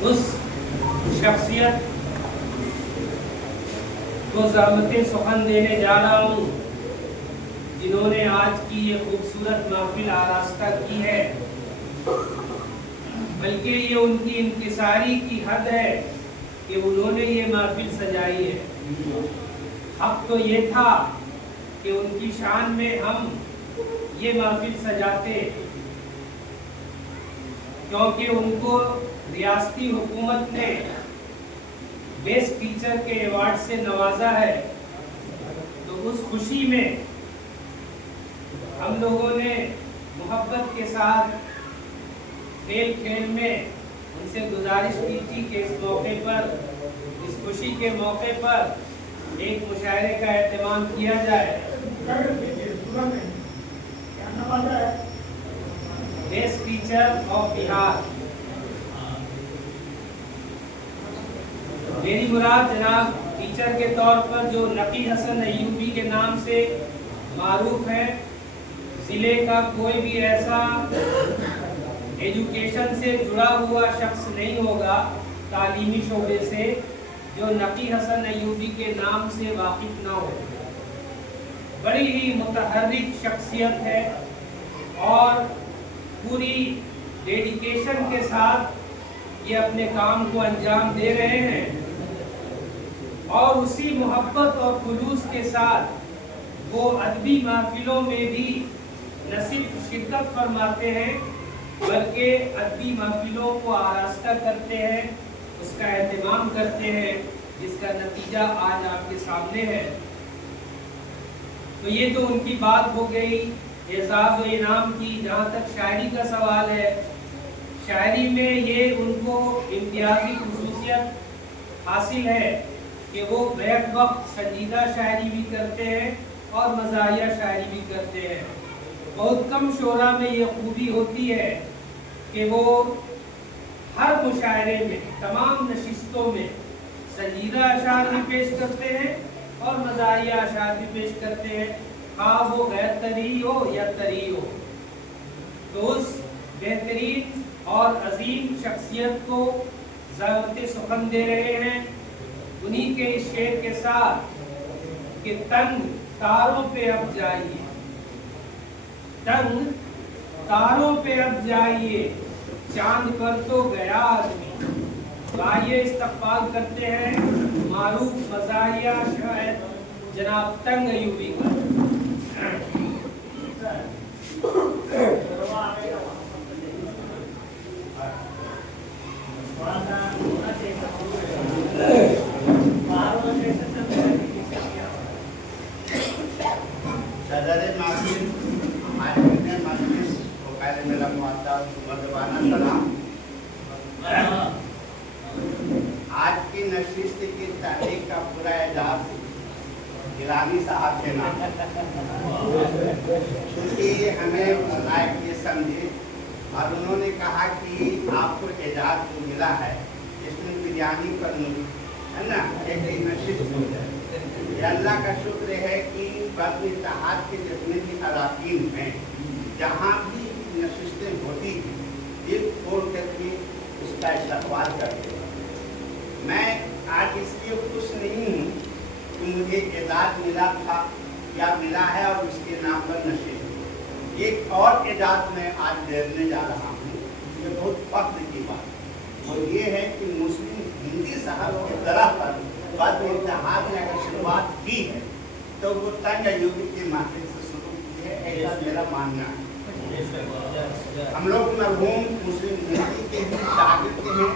उस शख्सियत को ज़हमत सुखन देने जा रहा हूँ जिन्होंने आज की ये खूबसूरत महफिल आरास्ता की है, बल्कि ये उनकी इंकिसारी की हद है कि उन्होंने ये महफिल सजाई है। हक तो ये था कि उनकी शान में हम ये महफिल सजाते, क्योंकि उनको रियासती हुकूमत ने बेस्ट टीचर के अवार्ड से नवाजा है। तो उस खुशी में हम लोगों ने मोहब्बत के साथ खेल खेल में उनसे गुजारिश की थी कि इस मौके पर, इस खुशी के मौके पर एक मुशायरे का एहतमाम किया जाए। बेस्ट टीचर ऑफ बिहार, मेरी मुराद जनाब टीचर के तौर पर जो नकी हसन अय्यूबी के नाम से मारूफ है, ज़िले का कोई भी ऐसा एजुकेशन से जुड़ा हुआ शख्स नहीं होगा तालीमी शोबे से जो नकी हसन अय्यूबी के नाम से वाकिफ ना हो। बड़ी ही मुतहर्रिक शख्सियत है और पूरी डेडिकेशन के साथ ये अपने काम को अंजाम दे रहे हैं, और उसी मोहब्बत और खुलूस के साथ वो अदबी महफिलों में भी न सिर्फ शिरकत फरमाते हैं बल्कि अदबी महफिलों को आरास्ता करते हैं, उसका एहतमाम करते हैं, जिसका नतीजा आज आपके सामने है। तो ये तो उनकी बात हो गई एजाज़ व इनाम की। जहाँ तक शायरी का सवाल है, शायरी में ये उनको इम्तियाजी खुसूसियत हासिल है कि वो बैक वक्त संजीदा शायरी भी करते हैं और मज़ाहिया शायरी भी करते हैं। बहुत कम शोरा में ये खूबी होती है कि वो हर मुशायरे में, तमाम नशिस्तों में संजीदा अशार भी पेश करते हैं और मज़ाहिया अशार भी पेश करते हैं, हाँ वो गैर तरी हो या तरी हो। तो उस बेहतरीन और अजीम शख्सियत को ज़हमत सुखन दे रहे हैं उन्हीं के इस शेर के साथ कि तंग तारों पे अब जाइए, तंग तारों पे अब जाइए, चांद पर तो गया आदमी। आइए इस्तकबाल करते हैं मारूफ मज़ाहिया शायर जनाब तंग अय्यूबी का। आज की नशिस्त की तारीख का पूरा एजाज गिलानी साहब के नाम, क्योंकि हमें लायक ये समझे और उन्होंने कहा कि आपको एजाज जो मिला है इसमें बिरयानी पर है ना, एक नशिस्त हो जाए। अल्लाह का शुक्र है कि बल्कि इत्तेहाद के जितने भी अराकीन हैं, जहाँ भी नशिस्तें होती हैं, दिल खोल करके उसका इस्तकबाल करते हैं। मैं आज इसलिए खुश नहीं हूँ कि मुझे एजाज मिला था या मिला है और उसके नाम पर नशिस्त। एक और एजाज मैं आज देने जा रहा हूँ, ये बहुत फख्र की बात, वो ये है कि मुस्लिम हिंदी साहब की तरह पर बाद में इत्तेहाद ने अगर शुरुआत की है तो वो तंग अय्यूबी के माथे से शुरू की है, ऐसा मेरा मानना है। हम लोग मरहूम मुस्लिम हिंदी के भी शागिर्द हैं,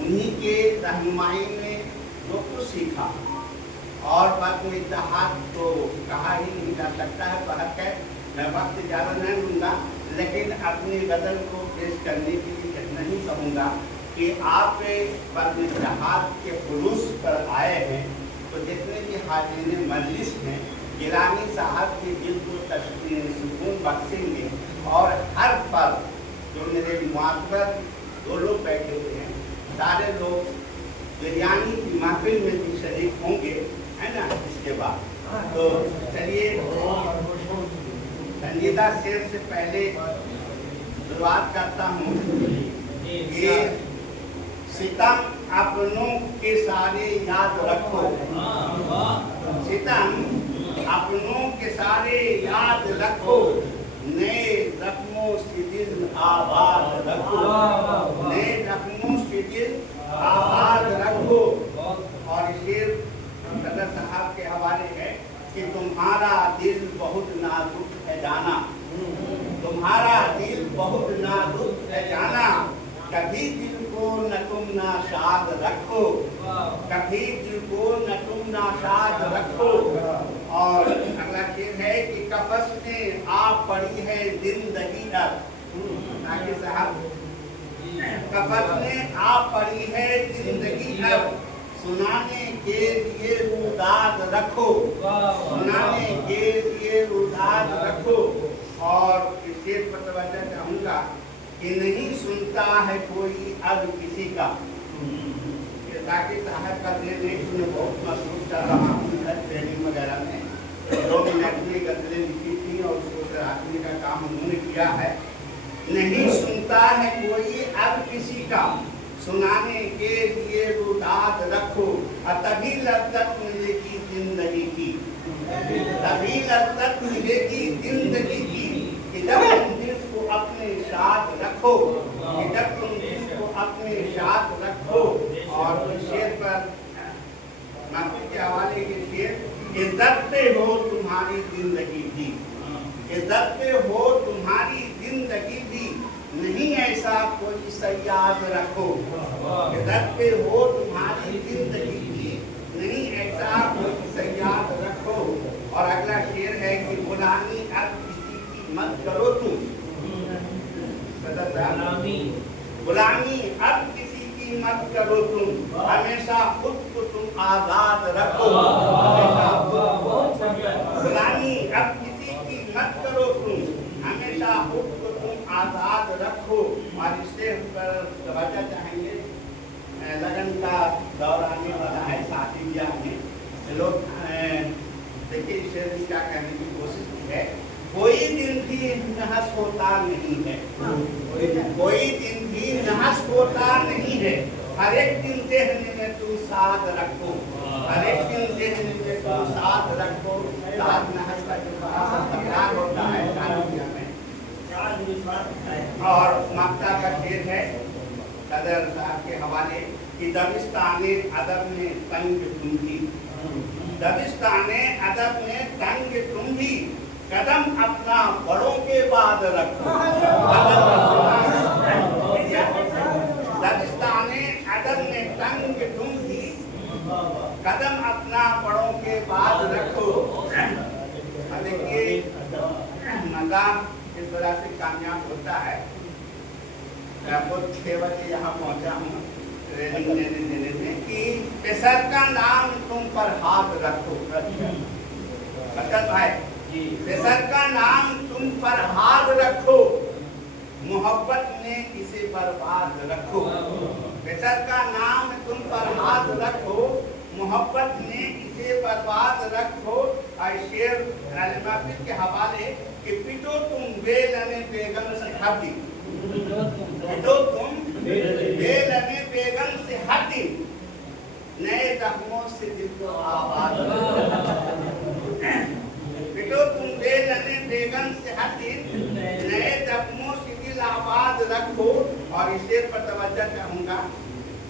उन्हीं के रहनुमाई में जो कुछ सीखा और बाद में इत्तेहाद तो कहा ही नहीं जा सकता है। बहक है, मैं वक्त ज़्यादा नहीं लूँगा, लेकिन अपनी गज़ल को पेश करने के लिए इतना ही कहूँगा कि आप बाद में इत्तेहाद के खुलूस पर आए हैं, तो जितने भी हाज़िरीन मजलिस हैं गिलानी साहब के दिल को सुकून बख्शेंगे। और हर पल जो मेरे मुआतबर दो लोग बैठे हुए हैं, सारे लोग बिरयानी की महफिल में भी शरीक होंगे, है ना। इसके बाद तो चलिए संजीदा शेर से पहले शुरुआत करता हूँ। ये सितम अपनों के सारे याद रखो, सितम अपनों के सारे याद रखो, नए जख्मों से दिल आबाद रखो, नए जख्मों से दिल आबाद रखो। और शेर सदर साहब के हवाले है कि तुम्हारा दिल बहुत नाजुक है जाना, तुम्हारा दिल बहुत नाजुक है जाना, कभी दिल को न तुम नाशाद रखो, कभी दिल को न तुम नाशाद रखो। और अगला शेर है कि कफस में आप पड़ी है जिंदगी अब, आगे साहब, कफस में आप पड़ी है जिंदगी अब, सुनाने के लिए रुदाद रखो, सुनाने के लिए रुदाद रखो। और इस शेर पर तवज्जो चाहूंगा कि नहीं सुनता है कोई अब किसी का, ताकि साहब का निर्देश में बहुत मशहूर चल रहा हूँ ट्रेनिंग वगैरह में, 2 मिनट में गजलें लिखी थी और उसको तराशने का काम उन्होंने किया है। नहीं सुनता है कोई अब किसी का, सुनाने के लिए रुदाद रखो, और तभी लज्जत मिलेगी जिंदगी की, तभी लज्जत मिलेगी जिंदगी की, कि जब तुम दिल को अपने साथ रखो, कि जब तुम दिल को अपने साथ रखो। और इस शेर पर माफी के हवाले के शेर, इज्जत पे हो तुम्हारी जिंदगी भी, इज्जत पे हो तुम्हारी जिंदगी भी, नहीं ऐसा कोई सयाद रखो, इज्जत पे हो तुम्हारी जिंदगी भी, नहीं ऐसा कोई सयाद रखो। और अगला शेर है कि गुलामी अब किसी की मत करो तुम, गुलामी अब किसी की मत करो तुम, हमेशा खुद को तुम आजाद रखो, गुलामी अब किसी की मत करो तुम, हमेशा खुद को तुम आजाद रखो। और इससे पर तवज्जो चाहेंगे, लगन का दौर आने वाला है, शादी ब्याह में लोग देखिए इस शेर में क्या कहने की कोशिश की है, कोई दिन भी नहस होता नहीं है, कोई दिन भी नहस होता नहीं है, हर एक दिन देहने में तुम साथ रखो, हर एक दिन देहने में तुम साथ रखो। साथ नहस का जो तकरार होता है शादी में। और मक्ता का शेर है सदर साहब के हवाले कि दबिस्ताने अदब में तंग तुम भी, दबिस्ताने अदब में तंग तुम भी, कदम अपना बड़ों के बाद रखो, दबिस्ताने अदब में तंग तुम भी, कदम अपना बड़ों के बाद रखो। देखिए मजा इस तरह से कामयाब होता है। मैं खुद 6 बजे यहाँ पहुँचा हूँ ट्रेनिंग देने में कि पेशर का नाम तुम पर हाथ रखो, बचत भाई, पेशर का नाम तुम पर हाथ रखो, मोहब्बत में इसे बर्बाद रखो, पेशर का नाम तुम पर हाथ रखो, मोहब्बत में इसे बर्बाद रखो। और शेर के हवाले कि पिटो तुम बेलने बेगम से हटी, पिटो तुम बेलने बेगम से हटी, नए जख्मों से दिल को आबाद पिटो तुम बेलने बेगम से हटी, नए जख्मों से दिल आबाद रखो। और इस शेर पर तवज्जो चाहूंगा,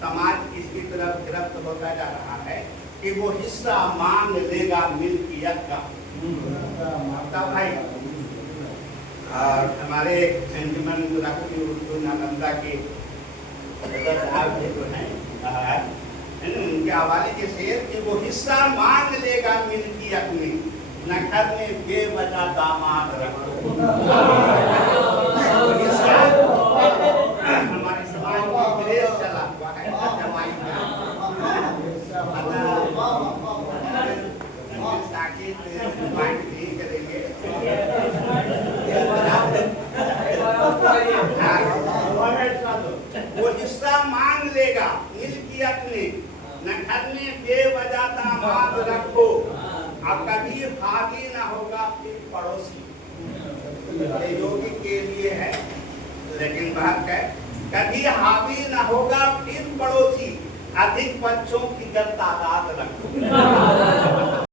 समाज इसकी तरफ गिरफ्त होता जा रहा है कि वो हिस्सा मांग लेगा मिल्कियत का। भाई और हमारे एंजुमन उर्दू नालंदा के साहब जो हैं उनके हवाले के शेर कि वो हिस्सा मांग लेगा मिल्कियत में, न घर में बेवजह दामाद रखो। हमारे समाज में क्रेज चला हुआ है जमाई का, वो हिस्सा मांग लेगा मिल्कियत में, न घर में बेवजह दामाद रखो, और कभी भागी ना होगा फिर पड़ोसी। योगी के लिए है लेकिन बात है, कभी हावी ना होगा फिर फिर पड़ोसी अधिक बच्चों की गर तादाद रखते